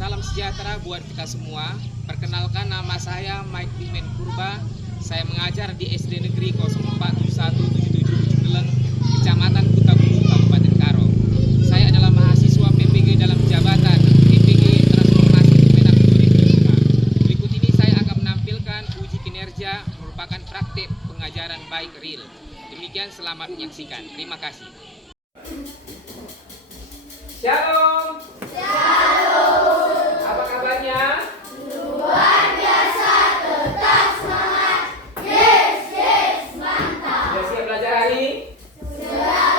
Salam sejahtera buat kita semua. Perkenalkan, nama saya Mike Pimen Purba. Saya mengajar di SD Negeri 047177 Deleng, Kecamatan Kutabulu, Kabupaten Karo. Saya adalah mahasiswa PPG dalam jabatan PPG Transformasi Kemenak 2005. Berikut ini saya akan menampilkan uji kinerja merupakan praktik pengajaran baik real. Demikian, selamat menyaksikan. Terima kasih. Shalom. Apa kabarnya? Luar biasa, tetap semangat. Yes, mantap. Sudah siap belajar hari ini? Sudah.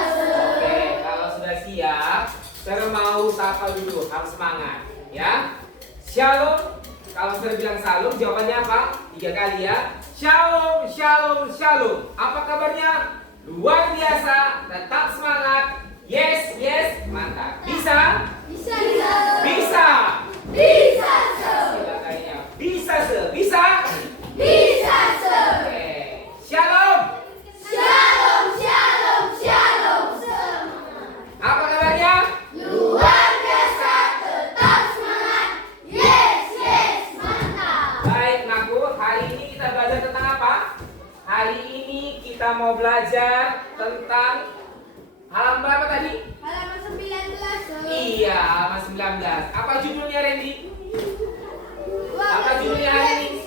Oke, kalau sudah siap, saya mau sapa dulu, harus semangat, ya. Shalom. Kalau sudah bilang shalom, jawabannya apa? 3 kali ya. Shalom, shalom, shalom. Apa kabarnya? Luar biasa, tetap semangat. Yes, mantap. Bisa? Bisa. Bisa. Bisa. Silakannya. Bisa? Bisa. Oke. Shalom. Shalom. Apa kabarnya? Luar biasa, tetap semangat. Yes, mantap. Baik, Naku. Hari ini kita belajar tentang apa? Hari ini kita mau belajar tentang halaman berapa tadi? Halaman 19. Iya, halaman 19. Apa judulnya, Randy? Wah, Apa judulnya hari ini?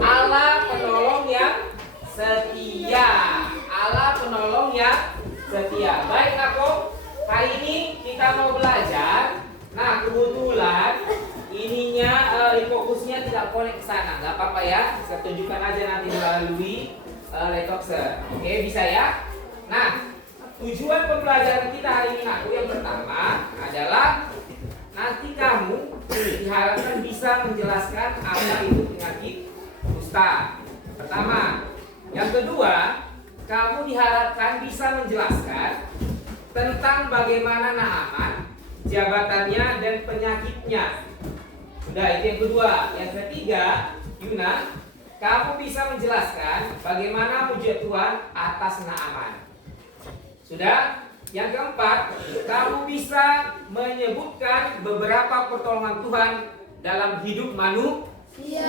Allah penolong yang setia. Allah penolong yang setia. Baik, Naku. Hari ini kita mau belajar. Nah, kebetulan ininya fokusnya tidak connect ke sana. Gak apa-apa ya. Saya tunjukkan aja nanti melalui Letoxer. Oke, bisa ya? Nah, tujuan pembelajaran kita hari ini, Naku, yang pertama adalah nanti kamu diharapkan bisa menjelaskan apa itu penyakit kusta. Pertama. Yang kedua, kamu diharapkan bisa menjelaskan tentang bagaimana Naaman, jabatannya dan penyakitnya. Sudah, itu yang kedua. Yang ketiga, Yuna, kamu bisa menjelaskan bagaimana mujizat Tuhan atas Naaman. Sudah? Yang keempat, kamu bisa menyebutkan beberapa pertolongan Tuhan dalam hidup manusia.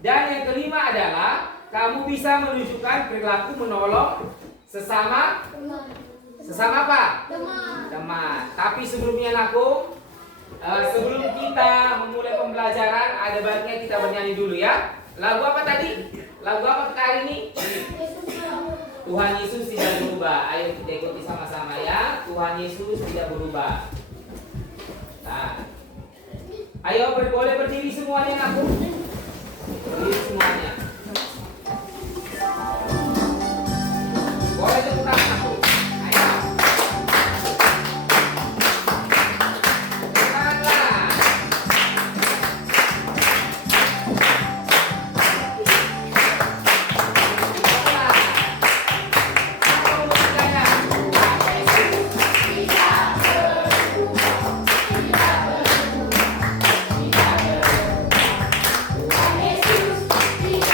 Dan yang kelima adalah kamu bisa menunjukkan perilaku menolong sesama apa? Teman. Tapi sebelumnya, Naku, sebelum kita memulai pembelajaran, ada baiknya kita bernyanyi dulu ya. Lagu apa tadi? Lagu apa kali ini? Tuhan Yesus tidak berubah. Ayo kita ikuti sama-sama ya. Tuhan Yesus tidak berubah. Nah, ayo boleh berdiri semuanya, Naku. Berdiri semuanya. Boleh tepuk tangan, Naku. Ayo. Tepuk tanganlah. Yesus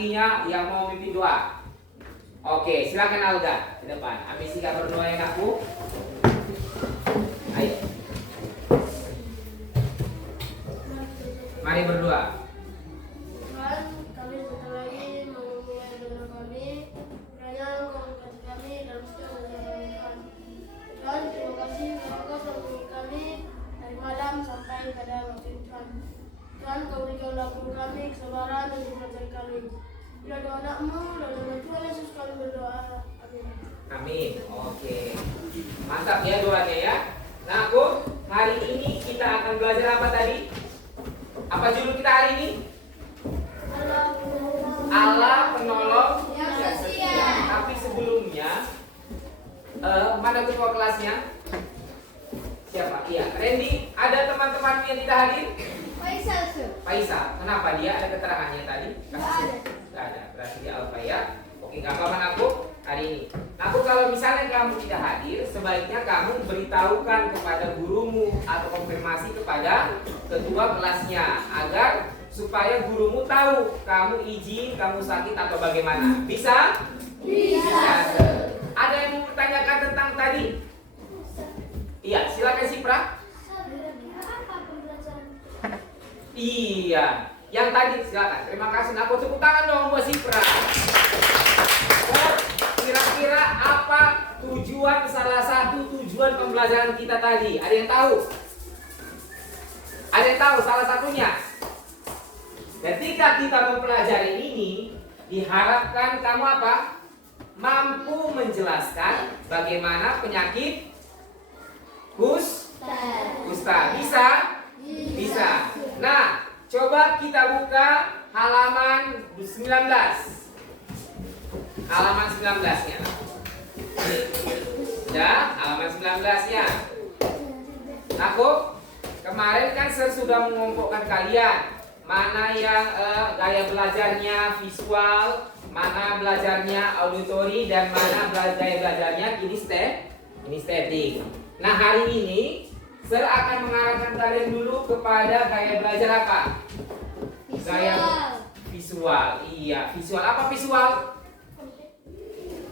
nantinya yang mau memimpin doa. Oke, silakan Alga ke depan. Amisika berdoa yang aku. Ayo. Mari berdoa. Tuhan, kami bentar lagi memulai doa kami. Kiranya Engkau memberkati kami dalam setiap menjalankan. Tuhan, terima kasih karena Engkau telah membimbing kami dari malam sampai pada waktu ini, Tuhan. Tuhan, Kau berikanlah guru kami kesabaran untuk belajar kami. Bila doa anakmu, dalam nama Tuhan Yesus kami berdoa. Amin. Amin. Oke. Mantap ya doanya ya. Nah, aku hari ini kita akan belajar apa tadi? Apa judul kita hari ini? Allah penolong yang yang setia. setia. Tapi sebelumnya, mana ketua kelasnya? Siapa? Iya, Randy. Ada teman-teman yang tidak hadir? Faisal, Sir. Faisal. Kenapa dia? Ada keterangannya tadi? Nggak ada. Nggak ada. Berarti dia alfa ya. Oke, nggak apa-apa aku hari ini. Aku kalau misalnya kamu tidak hadir, sebaiknya kamu beritahukan kepada gurumu atau konfirmasi kepada ketua kelasnya agar supaya gurumu tahu kamu izin, kamu sakit atau bagaimana. Bisa? Bisa. Ada yang mau bertanyakan tentang tadi? Iya, silakan Sipra. Apa pembelajaran? Iya, yang tadi silakan. Terima kasih. Nah, aku tepuk tangan dong buat Sipra. Oh, kira-kira apa salah satu tujuan pembelajaran kita tadi? Ada yang tahu? Ada yang tahu salah satunya? Ketika kita mempelajari ini, diharapkan kamu apa? Mampu menjelaskan bagaimana penyakit kusta. Bisa? Bisa. Nah, coba kita buka halaman 19. Halaman 19-nya. Ya, halaman 19-nya. Aku kemarin kan saya sudah mengelompokkan kalian mana yang gaya belajarnya visual, mana belajarnya auditori, dan mana gaya belajarnya kinestetik. Nah, hari ini saya akan mengarahkan kalian dulu kepada gaya belajar apa? Gaya visual. Iya, visual. Apa visual?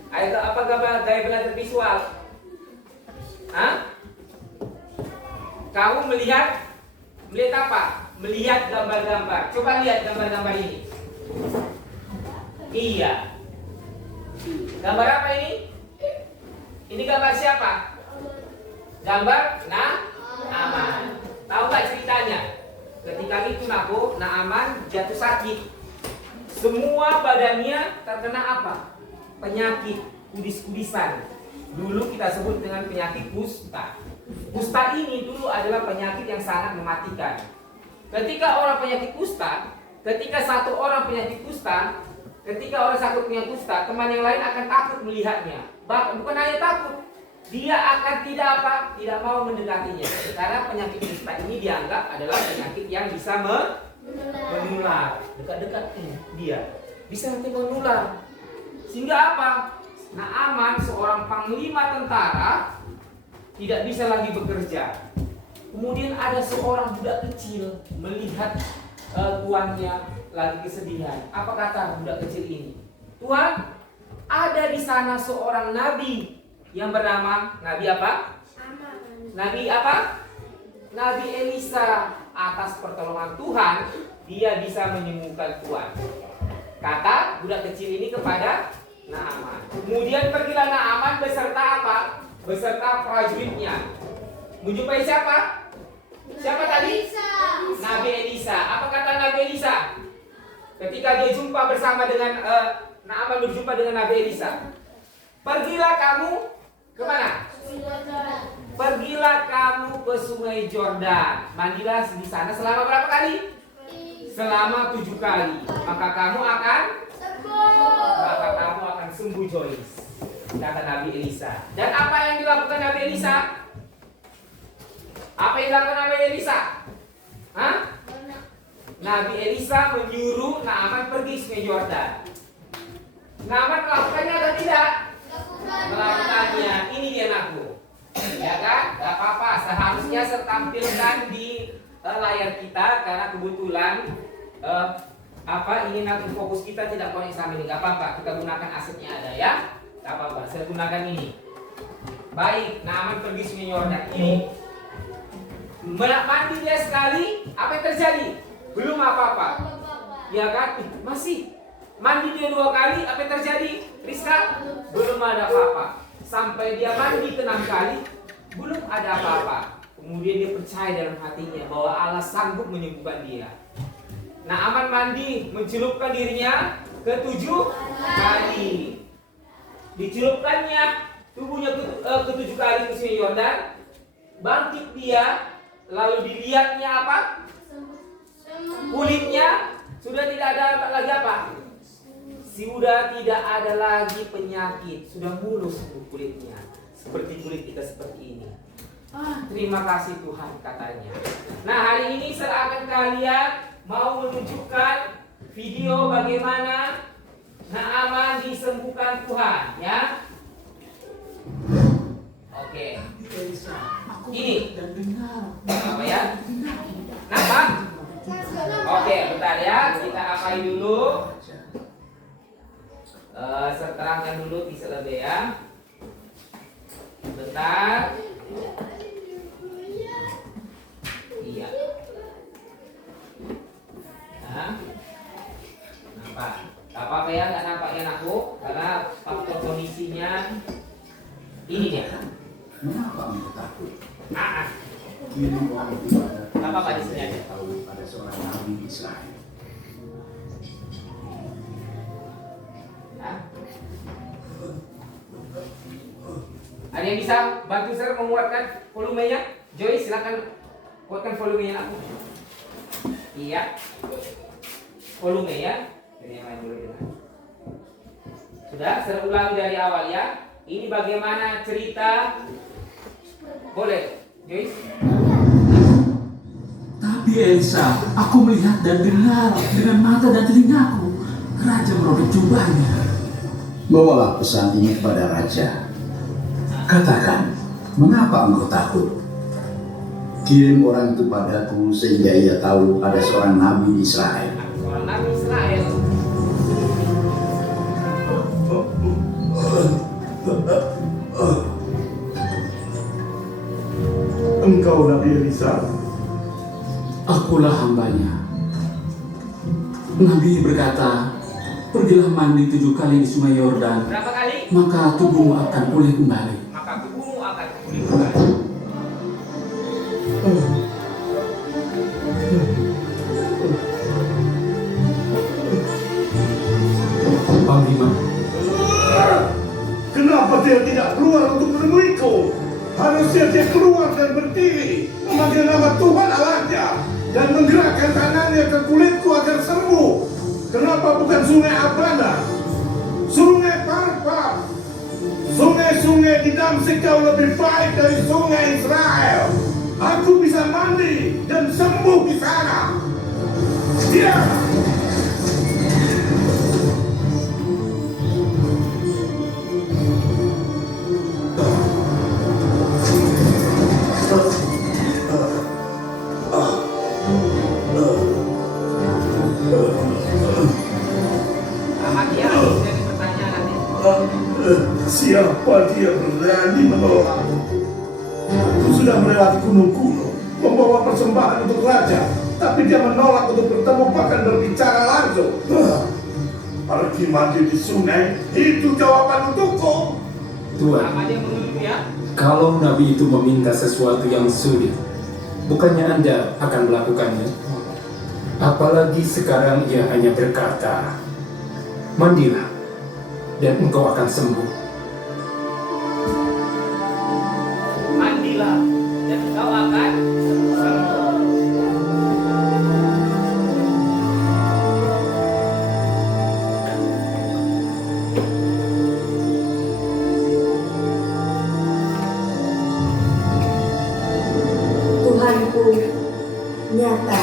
Ayo, apa gaya belajar visual? Hah? Kamu melihat apa? Melihat gambar-gambar. Coba lihat gambar-gambar ini. Iya. Gambar apa ini? Ini gambar siapa? Gambar Naaman. Tahu nggak ceritanya? Ketika itu Naaman jatuh sakit. Semua badannya terkena apa? Penyakit kudis-kudisan. Dulu kita sebut dengan penyakit kusta. Kusta ini dulu adalah penyakit yang sangat mematikan. Ketika orang penyakit kusta, ketika satu orang penyakit kusta, ketika orang sakit penyakit kusta, teman yang lain akan takut melihatnya. Bahkan bukan hanya takut, dia akan tidak mau mendekatinya. Karena penyakit kusta ini dianggap adalah penyakit yang bisa menular. Dekat-dekat dia bisa nanti menular. Sehingga apa? Naaman, seorang panglima tentara, tidak bisa lagi bekerja. Kemudian ada seorang budak kecil melihat tuannya lagi kesedihan. Apa kata budak kecil ini? Tuan, ada di sana seorang nabi yang bernama Nabi apa? Nabi apa? Nabi Elisa. Atas pertolongan Tuhan, dia bisa menyembuhkan tuan. Kata budak kecil ini kepada Naaman. Kemudian pergilah Naaman beserta apa? Beserta prajuritnya. Menjumpai siapa? Siapa tadi? Nabi Elisa. Apa kata Nabi Elisa? Ketika dia jumpa bersama dengan Naaman berjumpa dengan Nabi Elisa. Pergilah kamu kemana? Pergilah kamu ke Sungai Jordan. Mandilah di sana selama berapa kali? Selama 7 kali. Maka kamu akan sembuh, Joyce. Kata Nabi Elisa. Dan apa yang dilakukan Nabi Elisa? Apa yang dilakukan Nabi Elisa? Hah? Nabi Elisa menyuruh Naaman pergi Sungai Jordan. Naaman melakukannya atau tidak? Melakukannya. Ini dia aku. Ya kan? Gak apa-apa. Seharusnya saya tampilkan di layar kita karena kebetulan apa ingin nanti fokus kita tidak connect sama ini, nggak apa-apa, kita gunakan asetnya ada ya, nggak apa-apa, saya gunakan ini. Baik, Naaman pergi Sungai Yordan ini, mandi dia sekali, apa yang terjadi? Belum apa-apa, ya kan? Masih mandi dia 2 kali, apa yang terjadi? Rizka, belum ada apa-apa. Sampai dia mandi ke 6 kali, belum ada apa-apa. Kemudian dia percaya dalam hatinya bahwa Allah sanggup menyembuhkan dia. Naaman mandi, mencelupkan dirinya ke 7 kali. Dicelupkannya tubuhnya ke 7 kali ke Sungai Yordan. Bangkit dia, lalu dilihatnya apa? Kulitnya sudah tidak ada lagi apa? Sudah tidak ada lagi penyakit, sudah mulus kulitnya. Seperti kulit kita seperti ini. Terima kasih Tuhan katanya. Nah, hari ini saya akan kalian mau menunjukkan video bagaimana Naaman disembuhkan Tuhan, ya. Oke. Ini apa ya? Nampak? Oke, bentar ya. Kita apain dulu. Saya terangkan dulu bisa lebih ya. Bentar. Iya. Nah, nampak? Gak apa-apa ya, nggak nampak ya aku, karena faktor kondisinya ini dia. Mengapa engkau takut? Ini orang itu ada. Gak apa-apa di sini aja. Tahu pada seorang nabi Israel. Nah. Ada yang bisa bantu saya menguatkan volumenya? Joy, silakan kuatkan volumenya aku. Iya. Volume ya. Ini yang lain dulu ya. Sudah, saya ulangi dari awal ya. Ini bagaimana cerita. Boleh, Joyce? Tapi Elsa, aku melihat dan dengar dengan mata dan telingaku. Raja merobek jubahnya. Bawalah pesan ini kepada raja. Katakan, mengapa engkau takut? Kirim orang itu padaku sehingga ia tahu ada seorang nabi Israel. Seorang nabi Israel. Engkau Nabi Elisa? Akulah hambanya. Nabi berkata, pergilah mandi 7 kali di Sungai Yordan, Berapa kali? maka tubuhmu akan pulih kembali. Maka tubuhmu akan pulih kembali. Panglima, Kenapa dia tidak keluar untuk menemuiku? Harusnya dia keluar dan berdiri, memanggil nama Tuhan Allahnya, dan menggerakkan tangannya ke kulitku agar sembuh. Kenapa bukan sungai Abana? Sungai Parpa. Sungai-sungai di Damsyik jauh lebih baik dari sungai Israel. Aku bisa mandi dan sembuh di sana. Dia. Amat ya, jadi pertanyaan nanti. Siapa dia berani menolakku? Aku sudah melewati gunung-gunung, membawa persembahan untuk raja, tapi dia menolak untuk bertemu bahkan berbicara langsung. Pergi mandi di sungai, itu jawaban untukku. Tuan, Apa dia menurut ya? kalau Nabi itu meminta sesuatu yang sulit, bukannya Anda akan melakukannya? Apalagi sekarang ia hanya berkata, mandilah, dan engkau akan sembuh. Mandilah dan kau akan sembuh. Tuhanku nyata.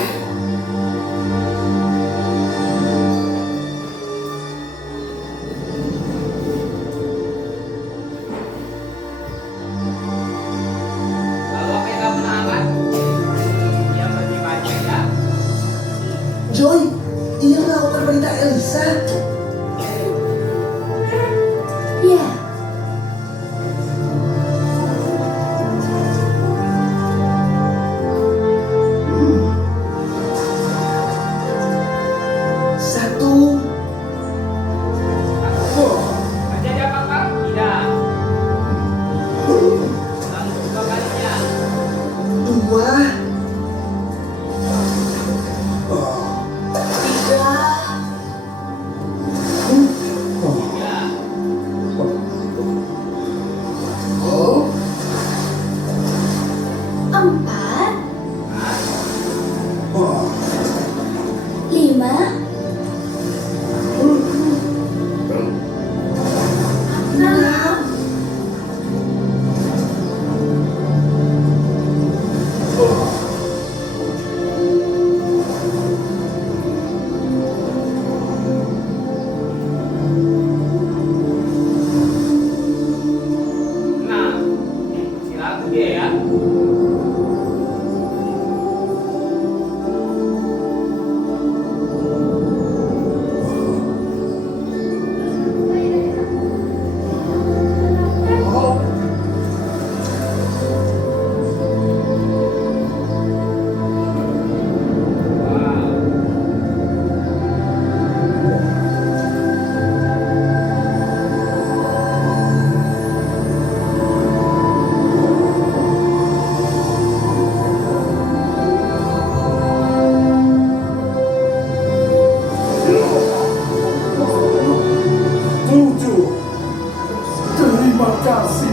kasih.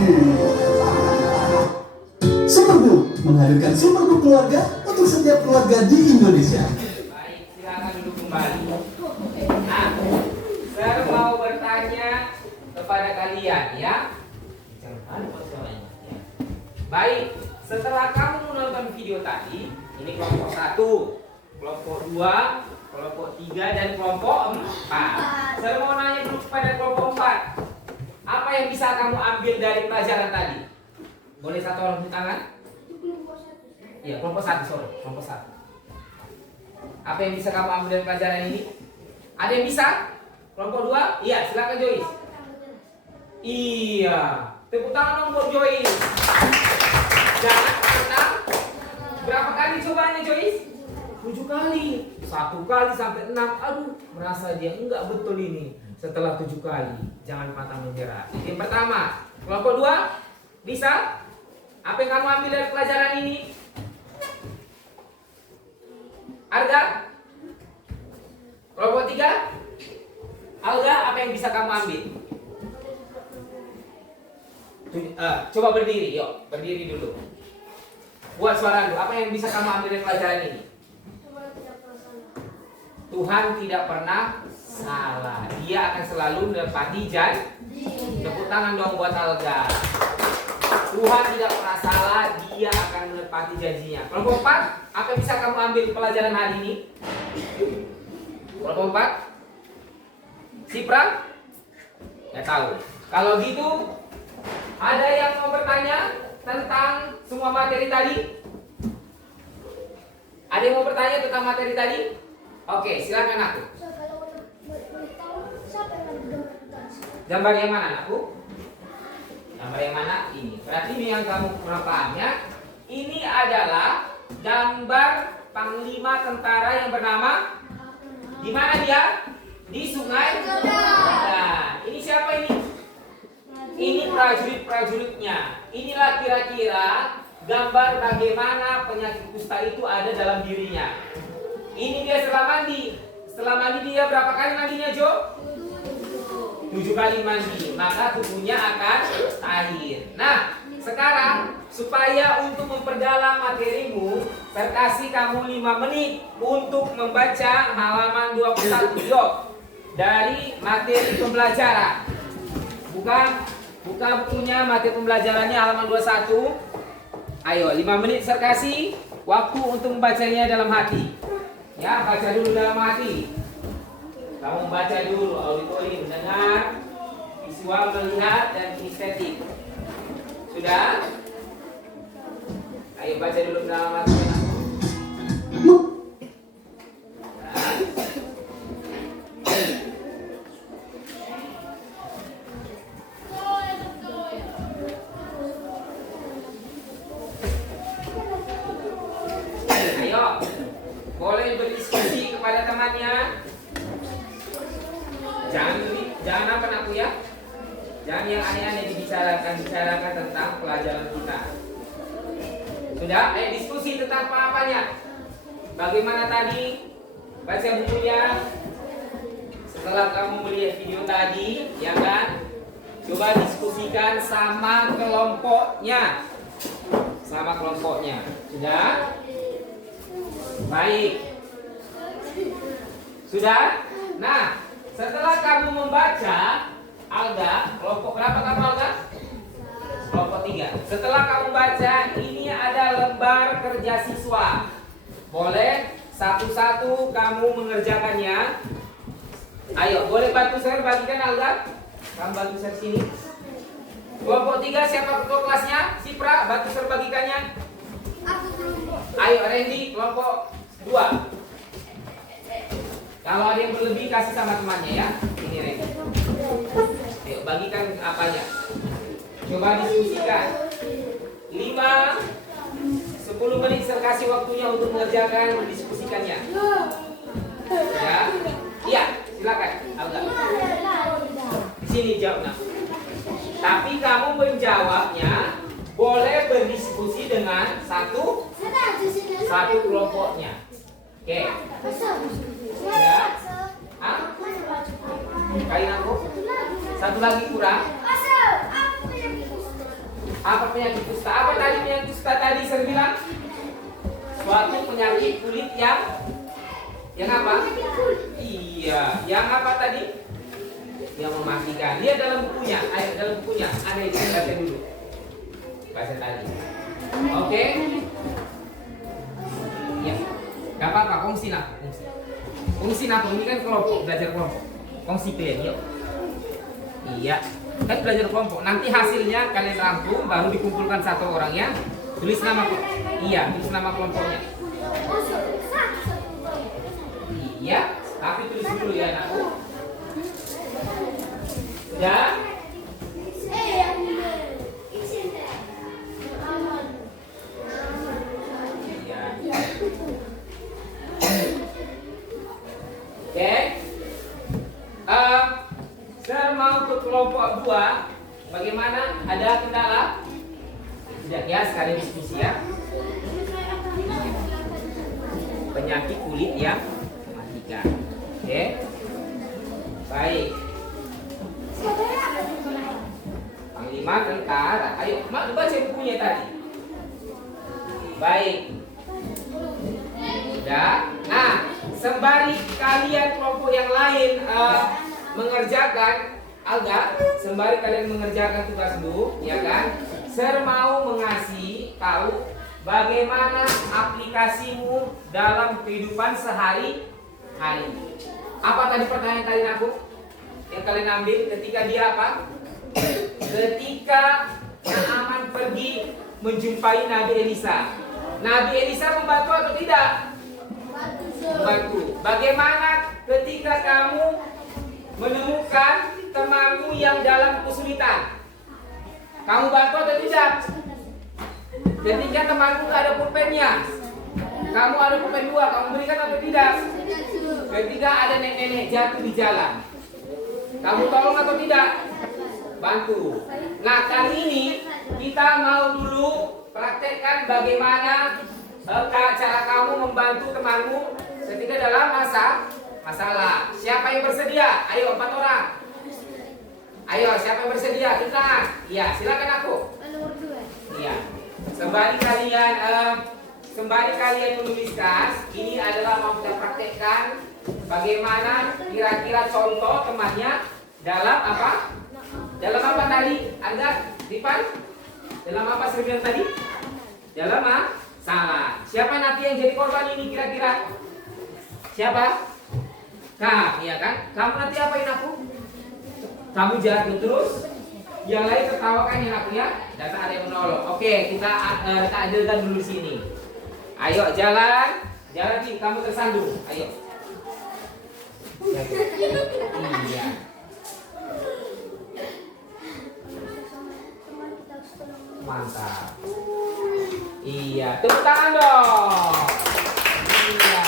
Superbook menghadirkan Superbook keluarga untuk setiap keluarga di Indonesia. Baik, silakan duduk kembali. Nah, saya mau bertanya kepada kalian ya. Baik, setelah kamu menonton video tadi, ini kelompok 1, kelompok 2, kelompok 3, dan kelompok 4. Saya mau nanya dulu kepada kelompok 4. Apa yang bisa kamu ambil dari pelajaran tadi? Boleh satu orang tepuk tangan? Iya, kelompok 1, sorry, kelompok 1. Apa yang bisa kamu ambil dari pelajaran ini? Ada yang bisa? Kelompok 2? Iya, silakan Joyce. Iya, tepuk tangan dong buat Joyce. Jangan tenang. Berapa kali cobanya Joyce? 7 kali. 1 kali sampai 6. Aduh, merasa dia enggak betul ini. Setelah 7 kali, jangan patah menyerah. Yang pertama, kelompok 2 bisa? Apa yang kamu ambil dari pelajaran ini? Arga? Kelompok 3? Alga, apa yang bisa kamu ambil? Coba berdiri, yuk, berdiri dulu. Buat suara dulu, apa yang bisa kamu ambil dari pelajaran ini? Tuhan tidak pernah salah. Dia akan selalu menepati janji. Tepuk tangan dong buat Alga. Tuhan tidak pernah salah, dia akan menepati janjinya. Kelompok 4, apa yang bisa kamu ambil pelajaran hari ini? Kelompok 4? Sipra? Ya tahu. Kalau gitu, ada yang mau bertanya tentang semua materi tadi? Ada yang mau bertanya tentang materi tadi? Oke, silakan aku. Gambar yang mana anakku? Gambar yang mana? Ini. Berarti ini yang kamu kurang paham ya. Ini adalah gambar panglima tentara yang bernama, di mana dia? Di Sungai Jordan. Ini siapa ini? Ini prajurit-prajuritnya. Inilah kira-kira gambar bagaimana penyakit kusta itu ada dalam dirinya. Ini dia setelah mandi. Setelah mandi dia berapa kali mandinya, Jo? 7 kali mandi. Maka tubuhnya akan tahir. Nah, sekarang supaya untuk memperdalam materimu, saya kasih kamu 5 menit untuk membaca halaman 21, Jo. Dari materi pembelajaran. Buka bukunya, materi pembelajarannya halaman 21. Ayo, 5 menit saya kasih waktu untuk membacanya dalam hati. Ya, baca dulu dalam hati. Kamu baca dulu, auditori, mendengar, visual, melihat, dan kinestetik. Sudah? Ayo baca dulu dalam hati. Boleh berdiskusi kepada temannya. Jangan apa aku ya. Jangan yang aneh-aneh bicarakan tentang pelajaran kita. Sudah? Ayo diskusi tentang apa-apanya. Bagaimana tadi? Baca bukunya. Setelah kamu melihat video tadi, ya kan? Coba diskusikan sama kelompoknya. Sama kelompoknya. Sudah? Baik. Sudah? Nah, setelah kamu membaca, Alga, kelompok berapa kamu Alga? Kelompok 3. Setelah kamu baca, ini ada lembar kerja siswa. Boleh satu-satu kamu mengerjakannya. Ayo, boleh bantu saya bagikan Alga? Kamu bantu saya sini. Kelompok 3 siapa ketua kelasnya? Sipra, bantu saya bagikannya. Ayo Randy, kelompok 2. Kalau ada yang berlebih kasih sama temannya ya. Ini Randy. Ayo bagikan apanya. Coba diskusikan. 10 menit saya kasih waktunya untuk mengerjakan, mendiskusikannya. Ya. Iya, silakan. Alga. Di sini jawabnya. Tapi kamu menjawabnya boleh berdiskusi dengan satu kelompoknya. Oke. Ya. Hah? Kain aku? Satu lagi kurang? Apa penyakit kusta? Apa tadi penyakit kusta tadi saya bilang? Suatu penyakit kulit yang apa? Iya, yang apa tadi? Yang mematikan. Lihat dalam bukunya. Ayo dalam bukunya. Ada itu baca dulu. Baca tadi. Oke. Ya. Gak apa-apa. Kongsi lah. Kongsi apa? Ini kan kelompok, belajar kelompok. Kongsi plan, yuk. Iya. Kan belajar kelompok. Nanti hasilnya kalian rangkum, baru dikumpulkan satu orang ya. Tulis nama. Iya, tulis nama kelompoknya. Iya, tapi tulis dulu ya anakku. Ya. Oke. Saya mau ke kelompok 2. Bagaimana? Ada kendala? Tidak ya, sekali diskusi ya. Penyakit kulit yang mematikan. Oke. Baik. Panglima tentara. Ayo, Mak baca bukunya tadi. Baik. Sudah. Nah, sembari kalian kelompok yang lain mengerjakan, Alga, sembari kalian mengerjakan tugasmu, ya kan? Saya mau mengasih tahu bagaimana aplikasimu dalam kehidupan sehari-hari. Apa tadi pertanyaan tadi aku? Yang kalian ambil ketika dia apa? Ketika Naaman pergi menjumpai Nabi Elisa. Nabi Elisa membantu atau tidak? Membantu. Bagaimana ketika kamu menemukan temanmu yang dalam kesulitan? Kamu bantu atau tidak? Ketika temanmu ada pulpennya, kamu ada pulpen 2, kamu berikan atau tidak? Ketika ada nenek-nenek jatuh di jalan, kamu tolong atau tidak? Bantu. Nah, kali ini kita mau dulu praktekkan bagaimana cara kamu membantu temanmu ketika dalam masalah. Siapa yang bersedia? Ayo 4 orang. Ayo, siapa yang bersedia? Kita. Iya, silakan aku. Iya. Sembari kalian menuliskan, ini adalah mau kita praktekkan bagaimana kira-kira contoh temannya dalam apa? Dalam apa tadi? Anda, Dipan? Dalam apa saya tadi? Dalam salah. Siapa nanti yang jadi korban ini kira-kira? Siapa? Kak, iya kan? Kamu nanti apain aku? Kamu jatuh terus, yang lain tertawakan yang aku ya. Dan tak ada yang menolong. Oke, kita adilkan dulu di sini. Ayo jalan sih. Kamu tersandung. Ayo. Iya. Mantap. Iya, tepuk tangan dong. Iya.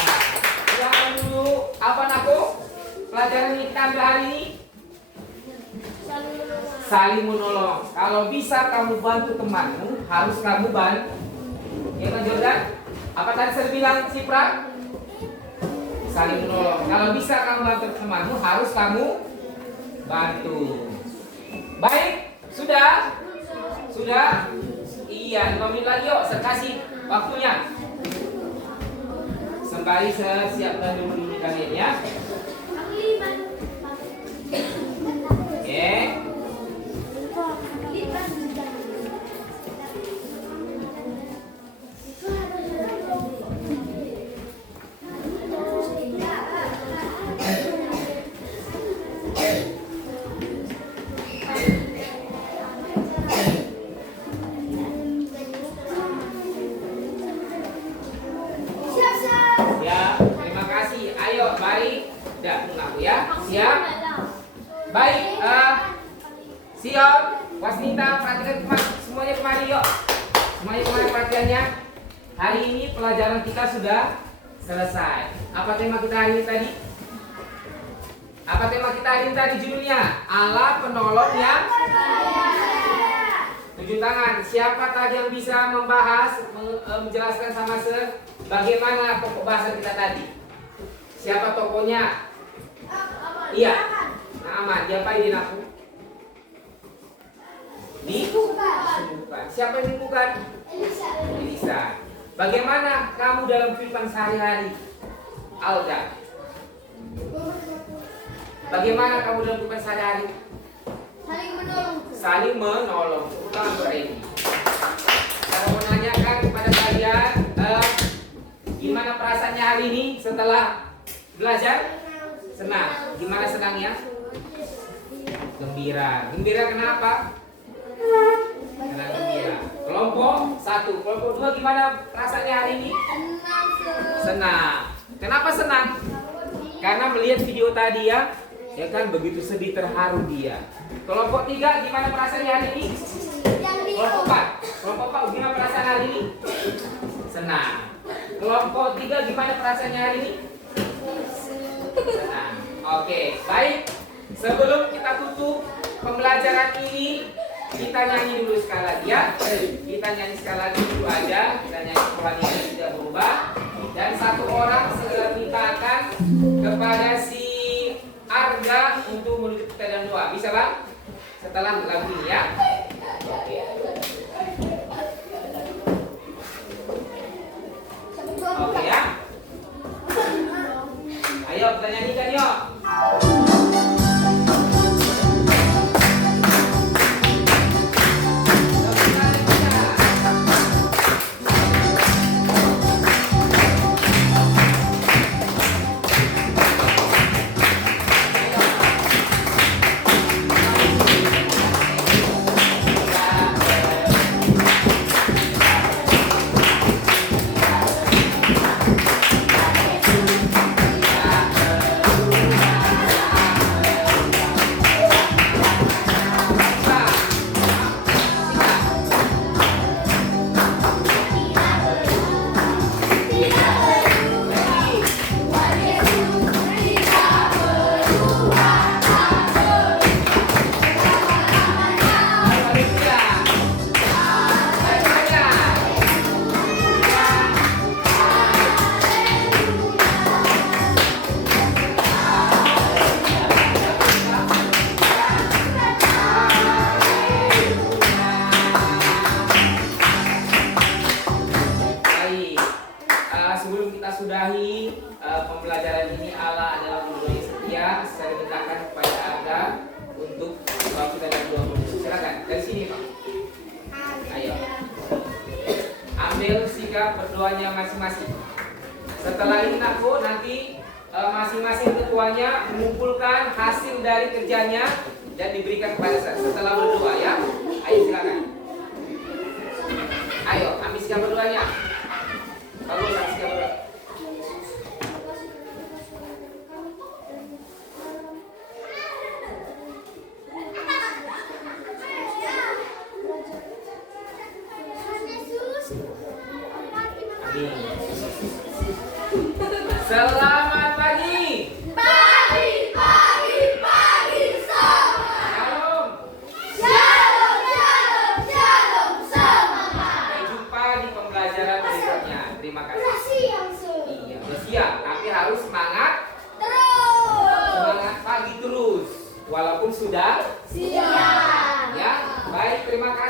Silakan dulu. Apa aku? Pelajaran yang kita ambil hari ini saling menolong. Kalau bisa kamu bantu temanmu, harus kamu bantu. Ya kan Jordan? Apa tadi saya bilang Cipra? Saling menolong. Kalau bisa kamu bantu temanmu, harus kamu bantu. Baik, sudah? Sudah? Iya, 5 menit lagi yuk, saya kasih waktunya. Sembari saya siapkan dulu ini kalian ya. Oke. Siap? Baik, Sion, Wasnita, perhatikan semuanya kemari yuk. Semuanya kemari perhatiannya. Hari ini pelajaran kita sudah selesai. Apa tema kita hari ini tadi? Apa tema kita hari ini tadi judulnya? Allah penolong yang tunjuk tangan. Siapa tadi yang bisa membahas, menjelaskan sama bagaimana pokok bahasa kita tadi? Siapa tokonya? Iya. Nah, aman. Diapain aku? Dibukukan. Siapa yang dibukukan? Elisa. Bagaimana kamu dalam kehidupan sehari-hari? Alda. Bagaimana kamu dalam kehidupan sehari-hari? Saling menolong. Tangan berini. Saya mau nanyakan kepada kalian, gimana perasaannya hari ini setelah belajar? Senang. Gimana senangnya? Gembira. Gembira kenapa? Karena gembira. Kelompok 1, kelompok 2 gimana perasaannya hari ini? Senang. Kenapa senang? Karena melihat video tadi ya kan begitu sedih terharu dia. Kelompok 3 gimana perasaannya hari ini? Kelompok 4. Kelompok 4 gimana perasaan hari ini? Senang. Kelompok 3 gimana perasaannya hari ini? Senang. Oke, baik. Sebelum kita tutup pembelajaran ini, kita nyanyi dulu sekali lagi ya. Kita nyanyi sekali lagi dulu aja. Kita nyanyi Tuhan Yesus tidak berubah. Dan satu orang segera mintakan kepada si Arga untuk menutup kita dalam doa. Bisa bang? Setelah lagu ini ya. Oke. Oke ya. Ayo kita nyanyikan yuk. Sudahi pembelajaran ini. Allah adalah Guru yang setia. Saya mintakan kepada Anda untuk kita dan doa menutup. Silakan dari sini Pak. Ayo. Ambil sikap berdoanya masing-masing. Setelah ini nanti masing-masing ketuanya mengumpulkan hasil dari kerjanya dan diberikan kepada saya setelah berdoa ya. Ayo silakan. Ayo ambil sikap berdoanya. Bagus ambil sikap berdoa. Selamat pagi. Pagi semua. Shalom. Shalom semua. Sampai jumpa di pembelajaran berikutnya. Terima kasih. Iya, udah siap, tapi harus semangat. Semangat pagi terus, walaupun sudah Siap. ya. Baik, terima kasih.